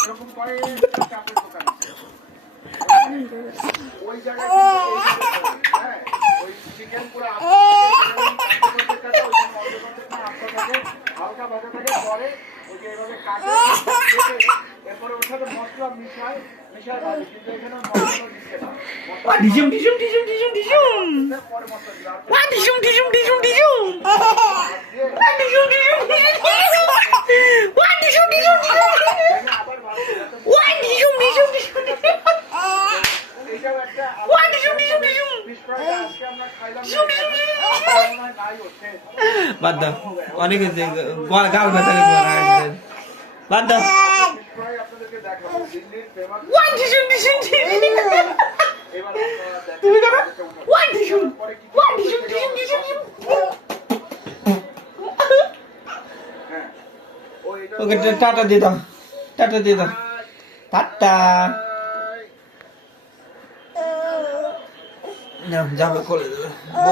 এরকম করে চাপের দোকান ওই জায়গায় ওই চিকেন পুরো হালকা ভাজা থাকে পরে ওই যে এইভাবে কাটে এরপরে ওর সাথে মশলা মিশায় ভাজি কিন্তু এখানে মশলা দিচ্ছে না ডিজুম ডিজুম ডিজুম ডিজুম ডিজুম পরে মশলা দিলাম ডিজুম ডিজুম ডিজুম ডিজুম ডিজুম ডিজুম ডিজুম ডিজুম আবার ডিজুম ডিজুম এইটাও একটা ডিজুম ডিজুম ডিজুম আজকে আমরা খাইলাম নাই হচ্ছে বাদ দাও অনেক গাল ব্যথা বাদ দাও আপনাদেরকে দেখাবো দিল্লির ফেমাস ডিজুম ডিজুম এবার তুমি করো ডিজুম ডিজুম ডিজুম ডিজুম হ্যাঁ ও এটা ওকে টাটা দিয়ে দাও টাটা দিয়ে দাও টাটা যাবে করে দেবে